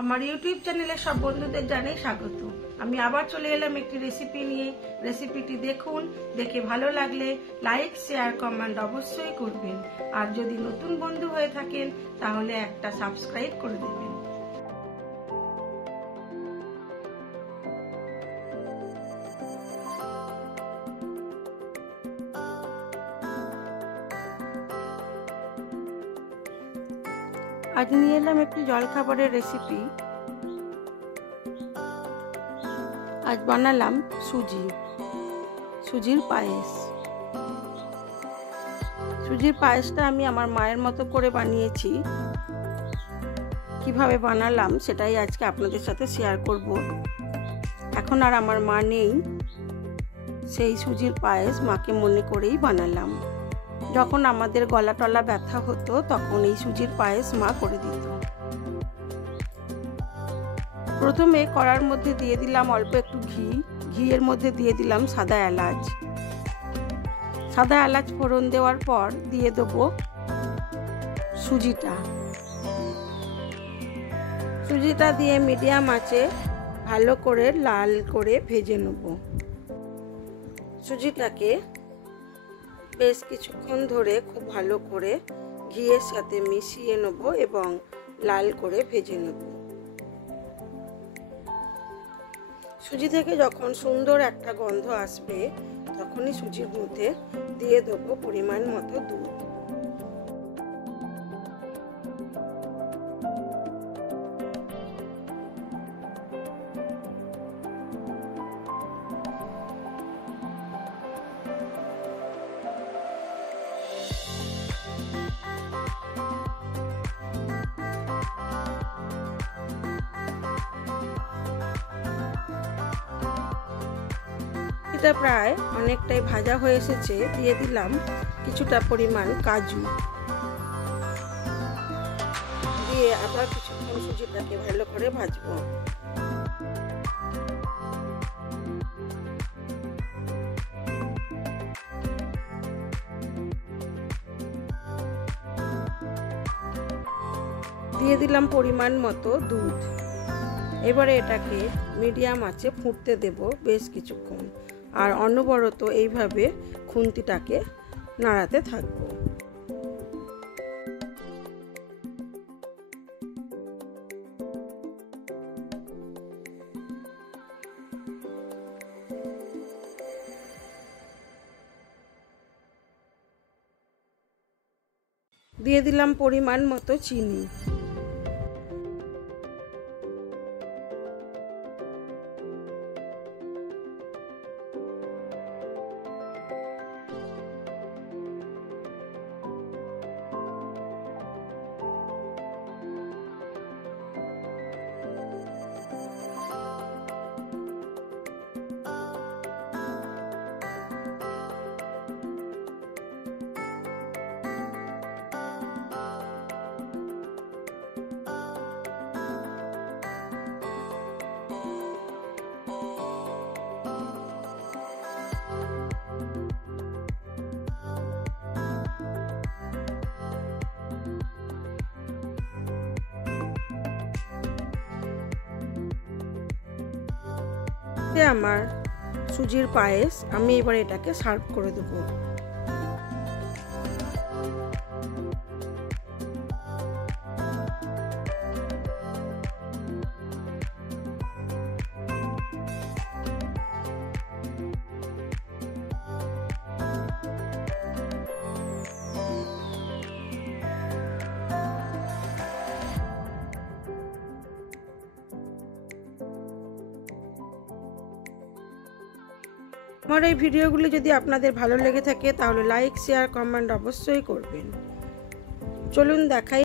আমার ইউটিউব চ্যানেলে সব বন্ধুদের জানাই স্বাগত। আমি আবার চলে এলাম একটি রেসিপি নিয়ে। রেসিপিটি দেখুন, দেখে ভালো লাগলে লাইক শেয়ার কমেন্ট অবশ্যই করবেন। আর যদি নতুন বন্ধু হয়ে থাকেন তাহলে একটা সাবস্ক্রাইব করে দেবেন। আজ নিয়ে এলাম একটি জলখাবারের রেসিপি। আজ বানালাম সুজির পায়েস। সুজির পায়েসটা আমি আমার মায়ের মতো করে বানিয়েছি। কিভাবে বানালাম সেটাই আজকে আপনাদের সাথে শেয়ার করব। এখন আর আমার মা নেই, সেই সুজির পায়েস মাকে মনে করেই বানালাম। যখন আমাদের গলা টলা ব্যথা হতো তখন এই সুজির পায়েস মা করে দিত। প্রথমে কড়ার মধ্যে দিয়ে দিলাম অল্প একটু ঘিয়ের মধ্যে দিয়ে দিলাম সাদা এলাচ ফোড়ন দেওয়ার পর দিয়ে দেবো সুজিটা দিয়ে মিডিয়াম আঁচে ভালো করে লাল করে ভেজে নেব। সুজিটাকে বেশ কিছুক্ষণ ধরে খুব ভালো করে ঘিয়ের সাথে মিশিয়ে নেব এবং লাল করে ভেজে নেব। সুজি থেকে যখন সুন্দর একটা গন্ধ আসবে তখনই সুজির মধ্যে দিয়ে দেবো পরিমাণ মতো দুধ। এটা প্রায় অনেকটাই ভাজা হয়ে এসেছে। দিয়ে দিলাম কিছুটা পরিমাণ কাজু, দিয়ে আবার কিছুক্ষণ সুজিটাকে ভালো করে ভাজবো। দিয়ে দিলাম পরিমাণ মতো দুধ। এবারে এটাকে মিডিয়াম আঁচে ফুটতে দেব বেশ কিছুক্ষণ, আর অনবরত এইভাবে খুন্তিটাকে নাড়াতে থাকব। দিয়ে দিলাম পরিমাণ মতো চিনি। আমার সুজির পায়েস, আমি এবার এটাকে সার্ভ করে দেবো। আমার এই ভিডিওগুলি যদি আপনাদের ভালো লেগে থাকে তাহলে লাইক শেয়ার কমেন্ট অবশ্যই করবেন। চলুন দেখাই।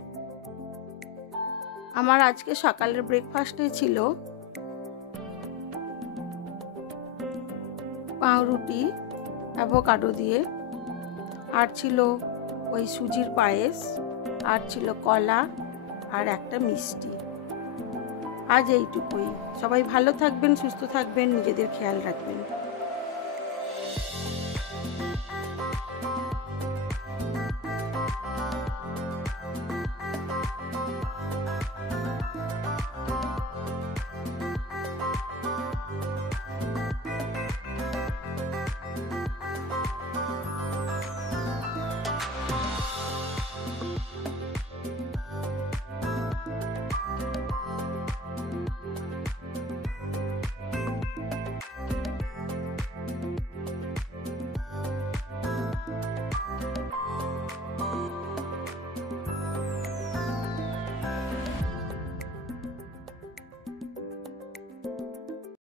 আমার আজকে সকালের ব্রেকফাস্টে ছিল পাউরুটি অ্যাভোকাডো দিয়ে, আর ছিল ওই সুজির পায়েস, আর ছিল কলা, আর একটা মিষ্টি। আজ এইটুকুই। সবাই ভালো থাকবেন, সুস্থ থাকবেন, নিজেদের খেয়াল রাখবেন।